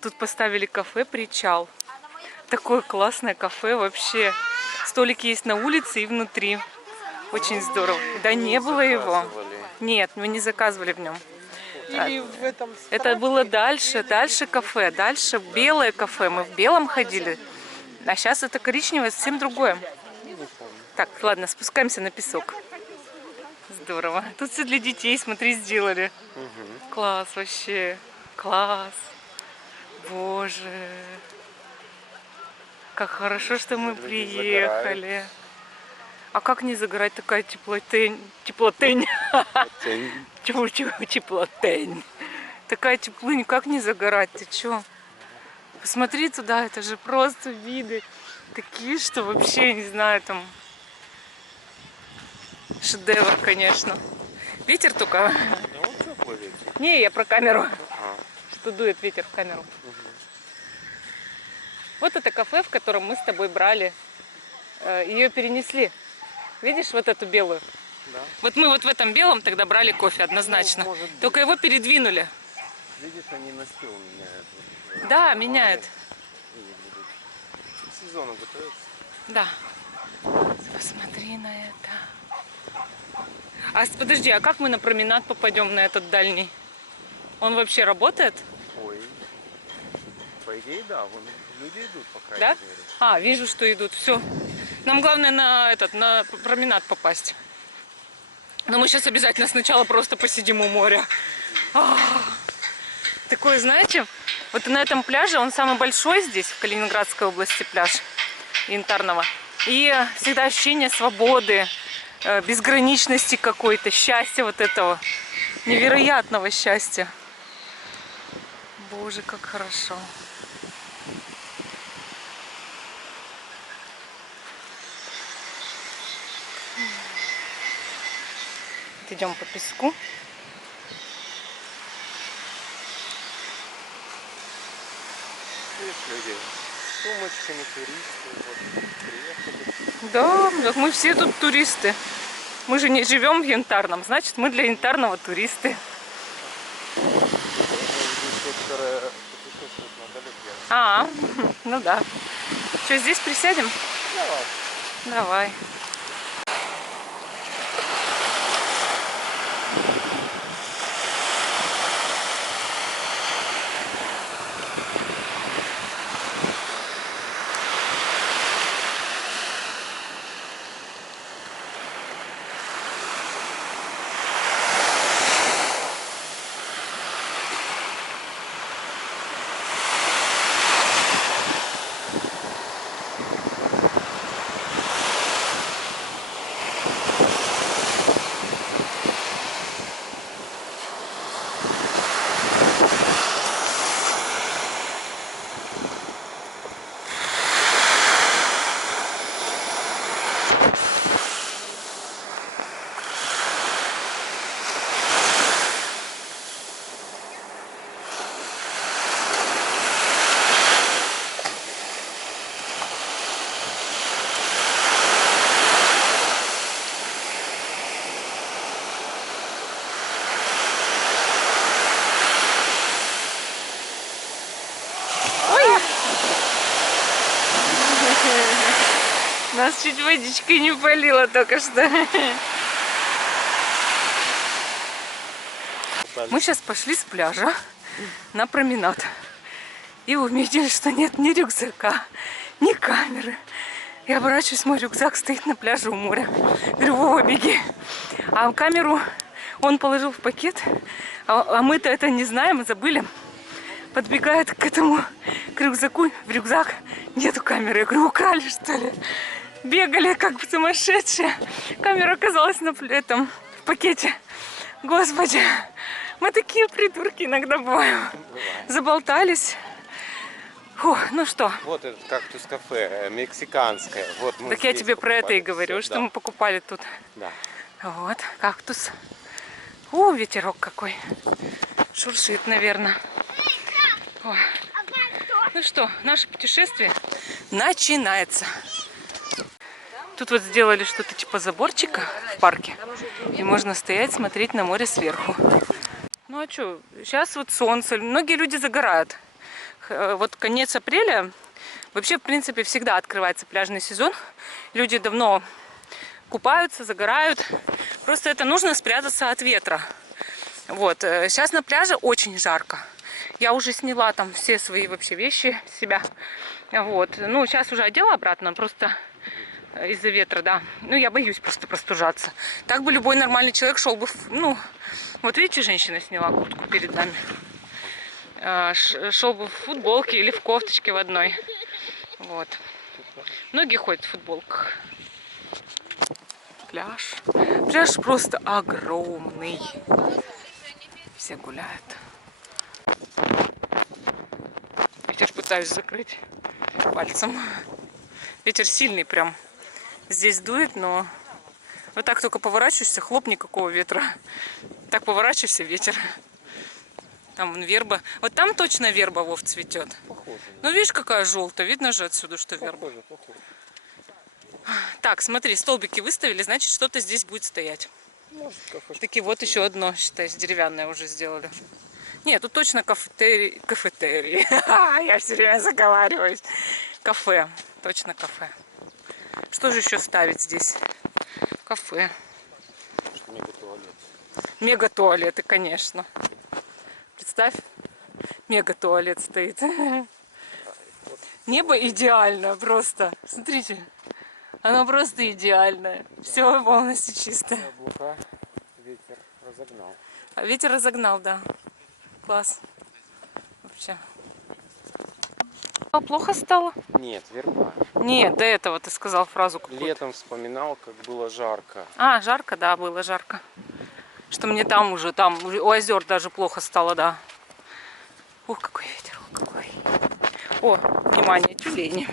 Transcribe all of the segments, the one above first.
Тут поставили кафе «Причал». Такое классное кафе вообще. Столики есть на улице и внутри. Очень здорово. Да не было его. Нет, мы не заказывали в нем. Или в этом Это было дальше кафе, дальше белое кафе. Мы в белом ходили. А сейчас это коричневое, совсем другое. Так, ладно, спускаемся на песок. Здорово. Тут все для детей, смотри, сделали. Класс вообще. Класс. Боже. Как хорошо, что мы приехали. А как не загорать, такая теплотень. Теплотень. Теплотень. Такая теплынь, как не загорать? Ты чё? Посмотри туда, это же просто виды такие, что вообще, не знаю, там шедевр, конечно. Ветер только. Не, я про камеру. Что дует ветер в камеру. Вот это кафе, в котором мы с тобой брали. Ее перенесли. Видишь вот эту белую? Да. Вот мы вот в этом белом тогда брали кофе однозначно. Только его передвинули. Видишь, они на стол меняют. Да, меняют. К сезону готовятся. Да. Посмотри на это. Подожди, а как мы на променад попадем, на этот дальний? Он вообще работает? Ой. По идее, да. Вон люди идут, по крайней Да? мере. А, вижу, что идут. Все. Нам главное на променад попасть. Но мы сейчас обязательно сначала просто посидим у моря. Такой, знаете, вот на этом пляже, он самый большой здесь, в Калининградской области пляж Янтарного. И всегда ощущение свободы, безграничности какой-то, счастья вот этого, невероятного счастья. Боже, как хорошо. Идем по песку. Есть люди с сумочками, туристы. Вот, приехали. Да, так мы все тут туристы. Мы же не живем в Янтарном, значит, мы для Янтарного туристы. Ну да. Что, здесь присядем? Давай. Давай. Нас чуть водичкой не полило только что. Мы сейчас пошли с пляжа на променад. И увидели, что нет ни рюкзака, ни камеры. Я оборачиваюсь, мой рюкзак стоит на пляже у моря. Говорю, Вова, беги. А камеру он положил в пакет, а мы-то это не знаем, забыли. Подбегает к этому, к рюкзаку, в рюкзак нету камеры. Я говорю, украли, что ли? Бегали как сумасшедшие. Камера оказалась на этом, в пакете. Господи, мы такие придурки иногда бываем. Заболтались. Фу, ну что? Вот этот кактус-кафе, мексиканское. Вот так я тебе про это и говорю, что мы покупали тут. Да. Вот, кактус. Ветерок какой. Шуршит, наверное. О. Ну что, наше путешествие начинается. Тут вот сделали что-то типа заборчика в парке. И можно стоять, смотреть на море сверху. Ну а что, сейчас вот солнце. Многие люди загорают. вот конец апреля, вообще, в принципе, всегда открывается пляжный сезон. Люди давно купаются, загорают. Просто это нужно спрятаться от ветра. Вот. Сейчас на пляже очень жарко. Я уже сняла там все свои вообще вещи с себя. Вот. Ну, сейчас уже одела обратно, просто из-за ветра, да. Ну, я боюсь просто простужаться. Так бы любой нормальный человек шел бы, ну, вот видите, женщина сняла куртку перед нами. Шел бы в футболке или в кофточке в одной. Вот. Многие ходят в футболках. Пляж. Пляж просто огромный. Все гуляют. Ветер пытаюсь закрыть пальцем. Ветер сильный прям. Здесь дует, но вот так только поворачиваешься, хлоп, никакого ветра. Так поворачиваешься, ветер. Там вон верба. Вот там точно верба, Вов, цветет. Похоже. Ну, видишь, какая желтая. Видно же отсюда, что верба. Похоже. Так, смотри, столбики выставили, значит, что-то здесь будет стоять. Может, кафешка. Таки вот еще одно, считай, деревянное уже сделали. Нет, тут точно кафетерий. Я все время заговариваюсь. Кафе. Точно кафе. Что же еще ставить здесь? Кафе. Мега-туалет. Мега-туалеты, конечно. Представь, мега-туалет стоит. Небо идеально просто. Смотрите. Оно просто идеальное. Все полностью чистое. Облака ветер разогнал. А ветер разогнал, да. Класс. Вообще. А плохо стало? Нет, верба. Нет, до этого ты сказал фразу какую-то. Летом вспоминал, как было жарко. А, жарко, да, было жарко. Что мне там уже у озер даже плохо стало, да. Ух, какой ветер, ух, какой. О, внимание, тюлени.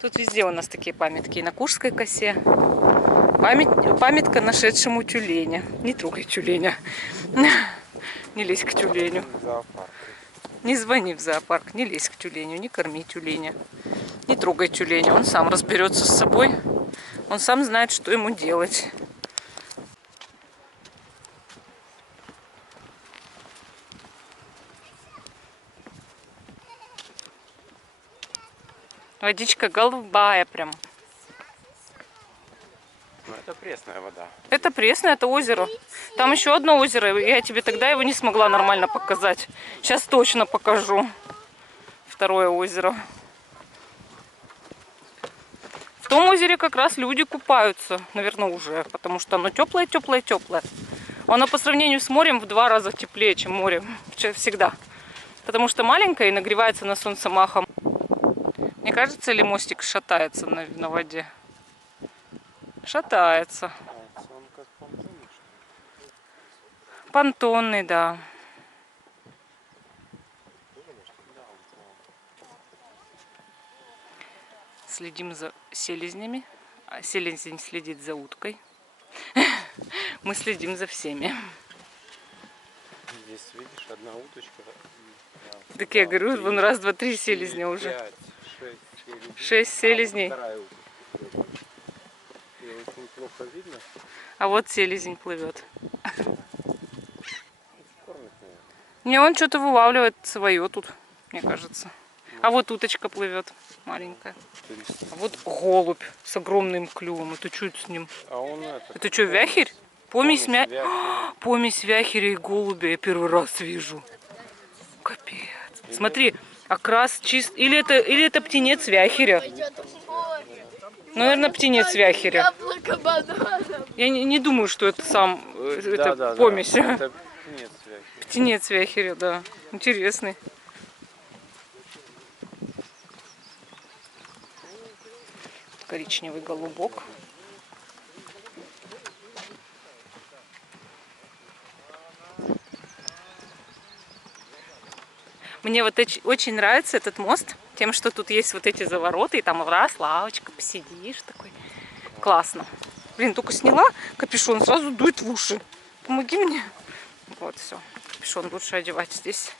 Тут везде у нас такие памятки. И на Куршской косе. Памятка нашедшему тюленя. Не трогай тюленя. Не лезь к тюленю. Зоопарк. Не звони в зоопарк, не лезь к тюленю, не корми тюленя. Не трогай тюленя, он сам разберется с собой. Он сам знает, что ему делать. Водичка голубая прям. Ну, это пресная вода. Это пресное, это озеро. Там еще одно озеро. Я тебе тогда его не смогла нормально показать. Сейчас точно покажу. Второе озеро. В том озере как раз люди купаются. Наверное, уже. Потому что оно теплое, теплое, теплое. Оно по сравнению с морем в 2 раза теплее, чем море. Всегда. Потому что маленькое и нагревается на солнце махом. Мне кажется, ли мостик шатается на воде? Шатается. Он как понтонный, что ли? Понтонный, да. Следим за селезнями. А селезень следит за уткой. Мы следим за всеми. Здесь, видишь, одна уточка. Так я говорю, вон раз, два, три селезня уже. 6 селезней. И очень плохо видно. А вот селезень плывет. Кормит, наверное. Не, он что-то вылавливает свое тут, мне кажется. А вот уточка плывет, маленькая. А вот голубь с огромным клювом. Это что это с ним? А он Это что, вяхерь? Помесь вяхеря. Помесь вяхеря и голубя я первый раз вижу. Капец. Смотри, окрас чист. Или это птенец вяхеря? Наверное, птенец вяхеря. Я не думаю, что это сам это помесь. Да. Это птенец вяхеря. Птенец вяхеря, да. Интересный. Коричневый голубок. Мне вот очень нравится этот мост тем, что тут есть вот эти завороты, и там раз, лавочка, посидишь такой. Классно. Блин, только сняла капюшон, сразу дует в уши. Помоги мне. Вот, все. Капюшон лучше одевать здесь.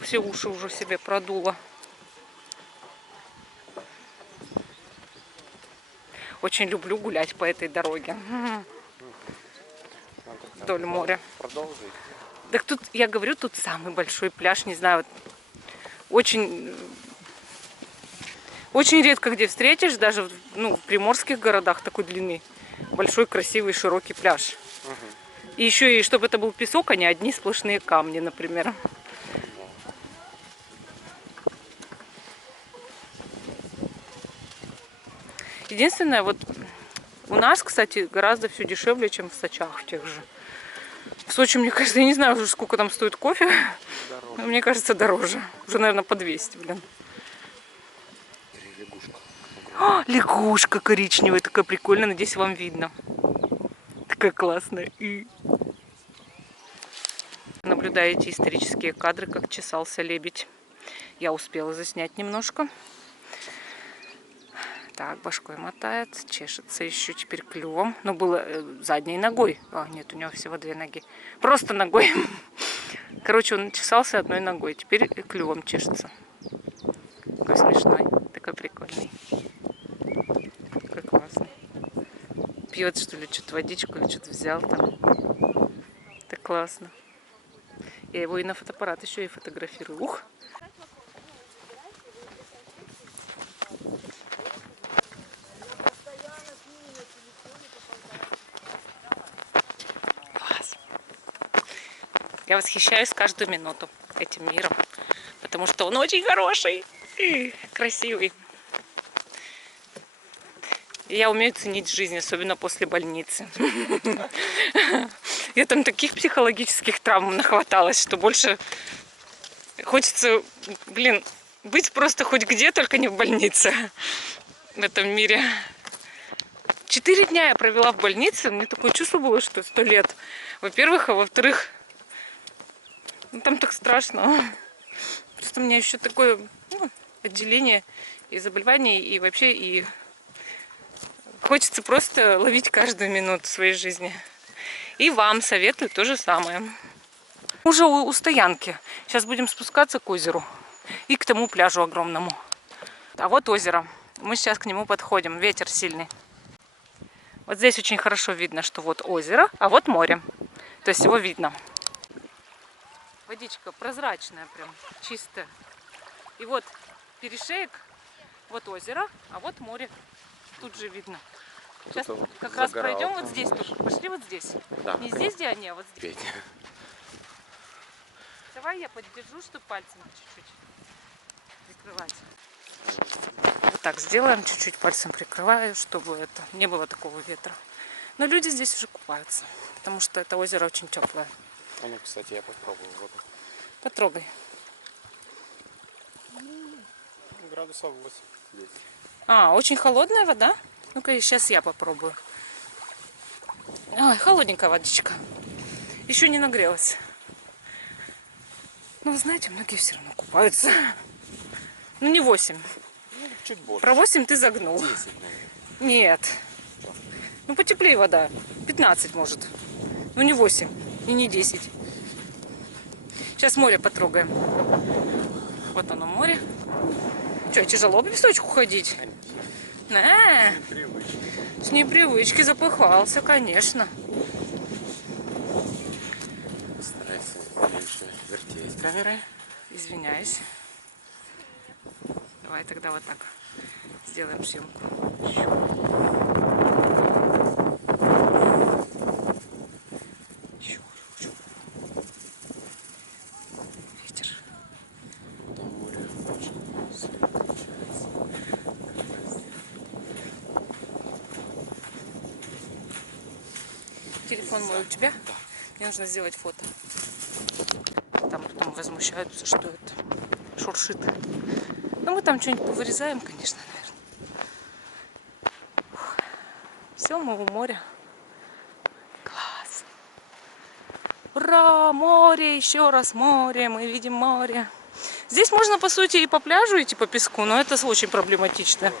Все уши уже себе продуло. Очень люблю гулять по этой дороге. Вдоль моря. Продолжить. Так тут, я говорю, тут самый большой пляж, не знаю, очень, очень редко где встретишь, даже в приморских городах такой длины, большой, красивый, широкий пляж. И еще и чтобы это был песок, а не одни сплошные камни, например. Единственное, вот у нас, кстати, гораздо все дешевле, чем в Сочах в тех же. В Сочи, мне кажется, я не знаю уже, сколько там стоит кофе, но мне кажется, дороже. Уже, наверное, по 200, блин. Лягушка. А, лягушка коричневая, такая прикольная, надеюсь, вам видно. Такая классная. Наблюдаете исторические кадры, как чесался лебедь. Я успела заснять немножко. Так, башкой мотает, чешется еще теперь клювом. Но было задней ногой. А, нет, у него всего 2 ноги. Просто ногой. Короче, он чесался одной ногой. Теперь клювом чешется. Такой смешной, такой прикольный. Такой классный. Пьет, что ли, что-то водичку или что-то взял там. Так классно. Я его и на фотоаппарат еще и фотографирую. Ух! Класс. Я восхищаюсь каждую минуту этим миром, потому что он очень хороший и красивый. И я умею ценить жизнь, особенно после больницы. Я там таких психологических травм нахваталась, что больше хочется, блин, быть просто хоть где, только не в больнице в этом мире. 4 дня я провела в больнице, мне такое чувство было, что 100 лет. Во-первых, а во-вторых, там так страшно. Просто у меня еще такое отделение и заболеваний, и вообще, и хочется просто ловить каждую минуту своей жизни. И вам советую то же самое. Уже у стоянки. Сейчас будем спускаться к озеру и к тому пляжу огромному. А вот озеро. Мы сейчас к нему подходим. Ветер сильный. Вот здесь очень хорошо видно, что вот озеро, а вот море. То есть его видно. Водичка прозрачная прям, чистая. И вот перешеек, вот озеро, а вот море. Тут же видно. Сейчас как раз пройдем вот здесь. Пошли вот здесь. Да, Не здесь, где они, а вот здесь. Петя. Давай я поддержу, чтобы пальцем чуть-чуть прикрывать. Вот так сделаем, чуть-чуть пальцем прикрываю, чтобы это не было такого ветра. Но люди здесь уже купаются, потому что это озеро очень теплое. Ну, кстати, я попробую воду. Потрогай. Градусов 8. А, очень холодная вода? Ну-ка, сейчас я попробую. Ой, холодненькая водичка. Еще не нагрелась. Но вы знаете, многие все равно купаются. Ну, не 8. Ну, чуть больше. Про 8 ты загнул. 10, наверное. Нет. Ну, потеплее вода. 15, может. Ну, не 8 и не 10. Сейчас море потрогаем. Вот оно, море. Что, тяжело по песочку ходить? С непривычки запыхался, конечно. Старайся меньше вертеть камерой. Извиняюсь. Давай тогда вот так сделаем съемку. Ветер. Там море тоже включается. Телефон мой у тебя? Да. Мне нужно сделать фото. Там потом возмущаются, что это шуршит. Ну, мы там что-нибудь повырезаем, конечно, наверное. Все, мы у моря. Класс. Ура, море, еще раз море, мы видим море. Здесь можно, по сути, и по пляжу идти по песку, но это очень проблематично.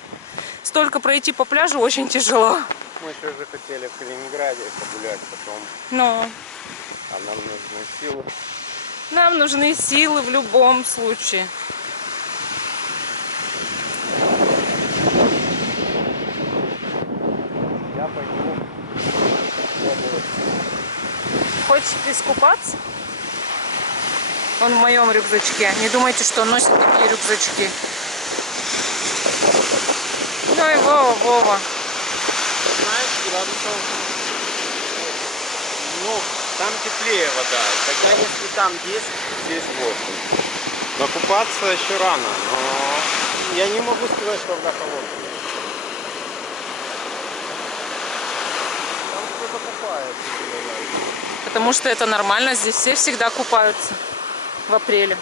Столько пройти по пляжу очень тяжело. Мы тоже хотели в Калининграде погулять потом. Но А нам нужны силы. нам нужны силы в любом случае. Я пойду пробовать. Хочешь искупаться? Он в моем рюкзачке. Не думайте, что он носит такие рюкзачки. Ну и Вова. Знаешь, градусов, ну, там теплее вода. Тогда если там 10, здесь 8. Но купаться еще рано, но я не могу сказать, что вода холодная. Там кто-то купается. Потому что это нормально. Здесь все всегда купаются в апреле.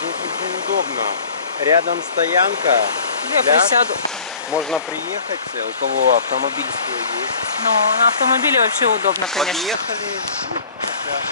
Здесь очень удобно. Рядом стоянка. Я пляж. присяду. Можно приехать, у кого автомобиль свой есть. Но на автомобиле вообще удобно, конечно. Подъехали. И на пляж.